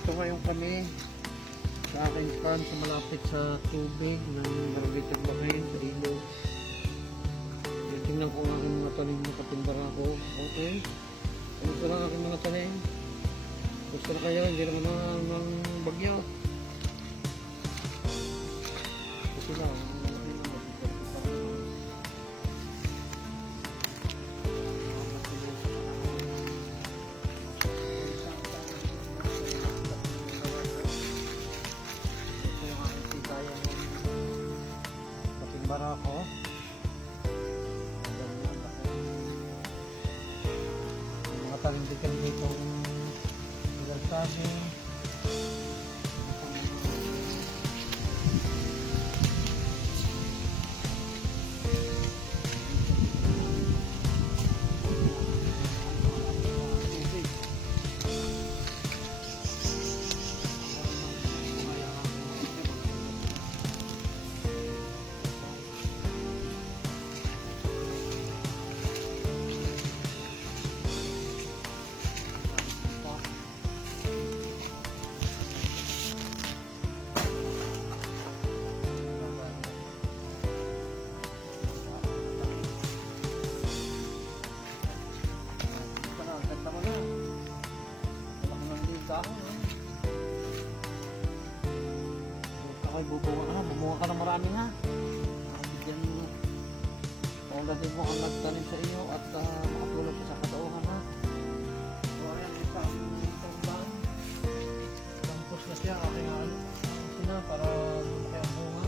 Dito ngayon kami sa aking farm sa malapit sa tubig ng Barangay Tagbakin sa ilog. Tingnan ko ang aking mga tanim na katimbara ko. Okay. Gusto lang aking mga tanim. Gusto na kaya, hindi naman ng bagyo. Gusto lang. Barako. Mga talindikan dito ilang sabi. Bumuha ka ng marami ha. Diyan din mo ang nagtanim sa iyo at makatulog sa katauhan ha. So ayan, isang bang tampos na siya aking sina para lumaki ang bunga.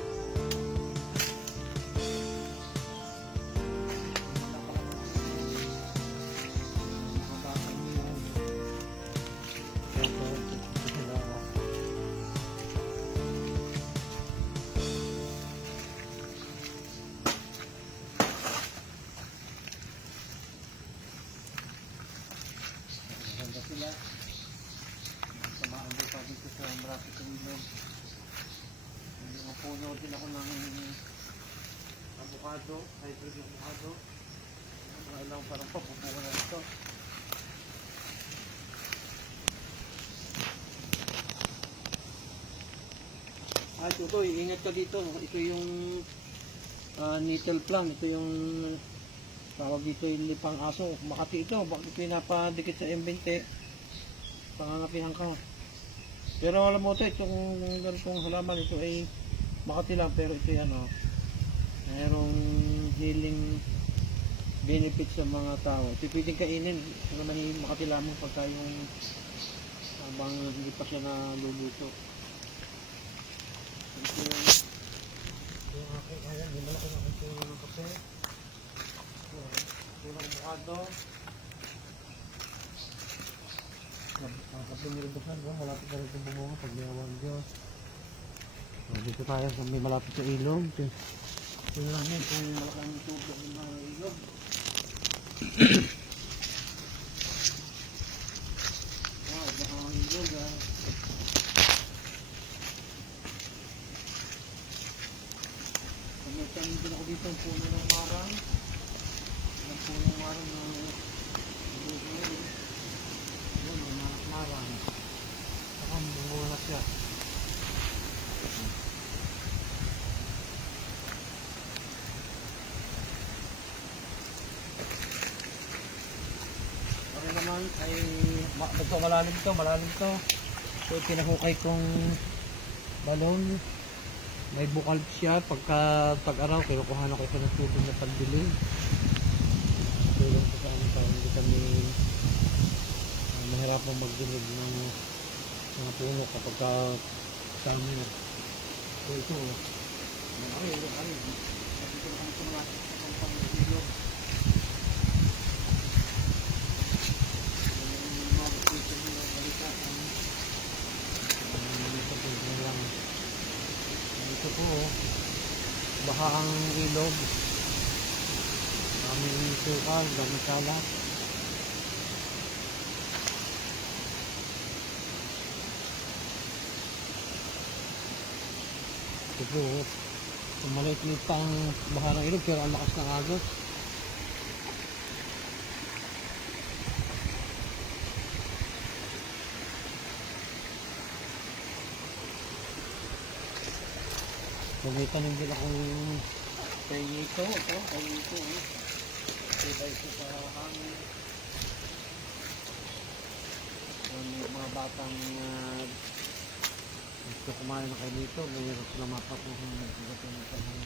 Sila samaan din pa dito sa marapit ng ilog. Yung puno din ako ng avocado, hybrid avocado. Alam parang papupuka na ito. Ito, ingat ka dito. Ito yung nettle plant. Ito yung tawag dito yung lipang aso. Makati ito. Bakit pinapadikit sa M20? Pangangapihan ka. Pero alam mo ito, itong ganitong halaman ito ay makati lang, pero ito yan mayroong healing benefit sa mga tao. Ito pwedeng kainin. Ito naman yung makati lamang pagka yung habang hindi pa siya naluluto. Ito yung aking ayan, hindi malaki na ito yung kape. Ito yung avocado. Kapag nilubusan, malapit na rin itong bumunga pag niyawan Diyos. Dito tayo sa may malapit sa ilog. Tingnan namin kung malaking tubig ng mga ilog. Baka ang ilog Pagkakaroon din ako dito ang puno ng marang. Ang puno ng marang na marang. Saka bunga siya. Ano naman ay malalim to. So pinahukay kong balon. May bukal siya pagka tag-araw kinukuha na ko ito ng tubig na pagdilim. Tulong ko sa amin para hindi kami mahirapang magdilig ng mga puno kapag kasama na. So ito ito po baha ang ilog, daming sukal, daming kalat. Ito po, maliit-liit pa ang baha ng ilog pero ang lakas ng agos. may tanim din akong kainito. Ito, kainito. Iba ito sa hangin. May mga batang gusto kumain na kainito. Mayroon sila mapapuhong nagsigatin ng tanong.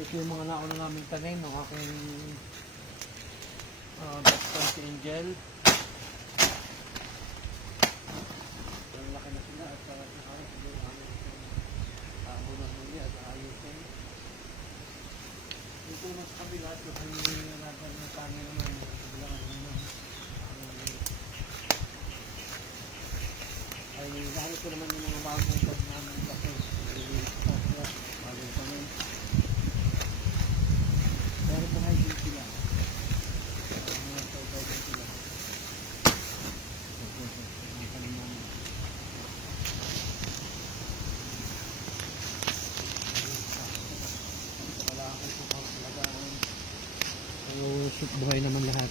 Ito yung mga nauna namin tanim ng aking Dusty Angel. Ang laki na sila at ayos yung aming tabo na huli at ayusin. Ito na sa kabila at yung nilalaban ng tangin naman bilangan naman. Ay dahil ko naman yung mga bagong tag namin kasi bagong tanim. Pero buhay din sila. Mga tawag din sila. Ang kanilang wala akong sukaw talaga. So, buhay naman lahat.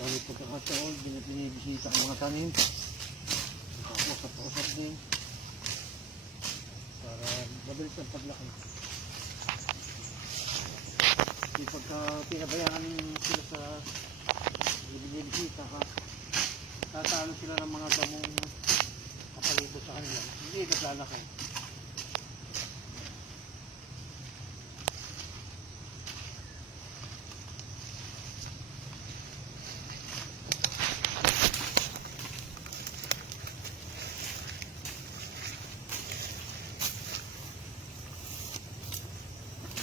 Kami pagkakataon, binibisita ang mga tanim. Usap-usap din. Para mabilis ang paglaki. Kasi pagka pinabayaan sila sa binibisita ka, tatalo sila ng mga damong kapalibot sa kanila. Hindi naglalaki.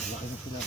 Laki na sila.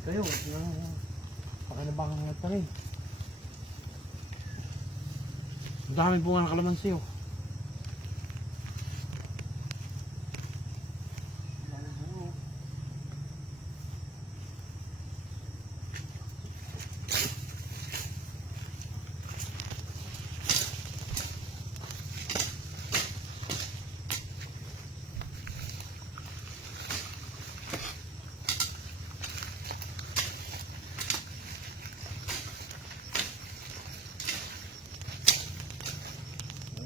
Kayo, pakinabangan ng tanim. Ang daming bunga ng kalamansi oh.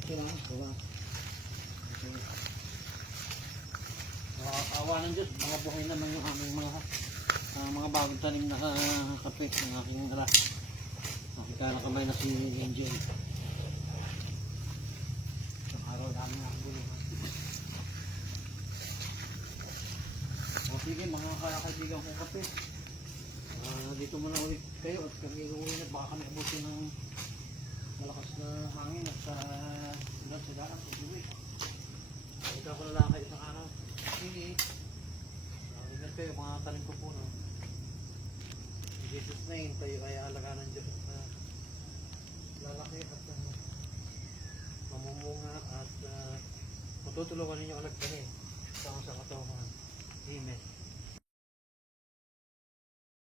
Okay lang, wala. Okay. Awa ng Diyos, mga buhay naman yung aming mga bagong tanim na kape ng aking ala. Nakikalakamay na si Angel. Isang araw namin nakabulungan. O sige mga kaibigan kong kape. Dito muna ulit kayo at kami uwi na baka kami abutin ng malakas na hangin at sa daan sa uwi. Ito ako lalakay isang araw. Sige. Ingat kayo mga talim ko po. No? In Jesus name, tayo ay alaga ng Diyos at lalaki at mamumunga at matutulungan ninyo alagkahin sa katawan. Amen.